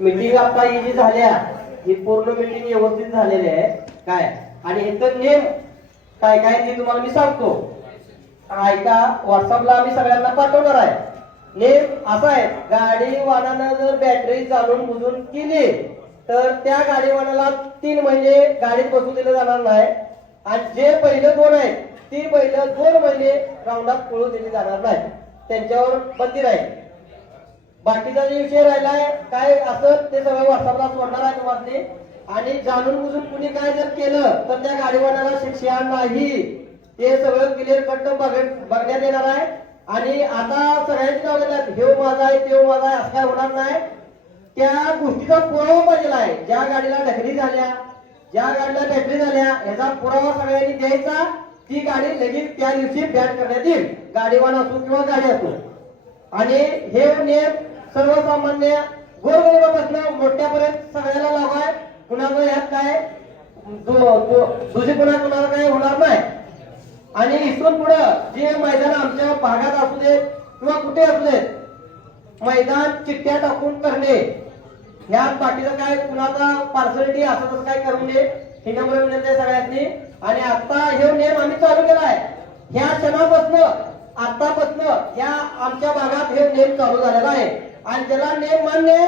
Meeting आता ही जी झाल्या ही पूर्ण मीटिंग व्यवस्थित झालेली आहे काय, आणि इथं नेम काय काय ते तुम्हाला मी सांगतो ऐका. व्हॉट्सअपला आम्ही सगळ्यांना पाठवणार आहे. नेम असा आहे, गाडी वाहनानं जर बॅटरी चालून बुजून केली तर त्या गाडी वाहनाला 3 महिने गाडीत बसू दिलं जाणार नाही, आणि जे पहिले 2 आहेत ती पहिलं 2 महिने राऊंडात पळू दिली जाणार नाही, त्यांच्यावर बंदी राहील. बाकीचा जे विषय राहिलाय काय असं ते सगळं व्हॉट्सअपला सोडणार आहे तुम्हाला. आणि जाणून बुजून कुणी काय जर केलं तर त्या गाडीवाल्याला शिक्षा नाही, ते सगळं क्लिअर कट बघण्यात येणार आहे. आणि आता सगळ्यांची नाव घेतात हे माझा आहे ते माझा आहे असं काय होणार नाही. त्या गोष्टीचा पुरावा पाहिजे आहे. ज्या गाडीला ढकली झाल्या, ज्या गाडीला बॅटरी झाल्या याचा पुरावा सगळ्यांनी द्यायचा. ती गाडी लगेच त्या दिवशी बॅन करण्यात येईल, गाडीवाला असो किंवा गाडी असो. आणि हे नियम सर्वसामान्य गोरगरिबापासून मोठ्यापर्यंत सगळ्याला लागू आहे. कुणाचं यात काय दुसरीपणा कुणाला काय होणार नाही. आणि इथून पुढे जे मैदान आमच्या भागात असू देत किंवा कुठे असू देत, मैदान चिठ्ठ्या टाकून करणे ह्यात बाकीचं काय कुणाचा पार्सलिटी असं तसं काय करू नये ही नम्र विनंती आहे सगळ्यांनी. आणि आता हे नियम आम्ही चालू केला आहे. ह्या क्षणापासून आतापासून या आमच्या भागात हे नियम चालू झालेला आहे. आणि ज्याला नियम मान्य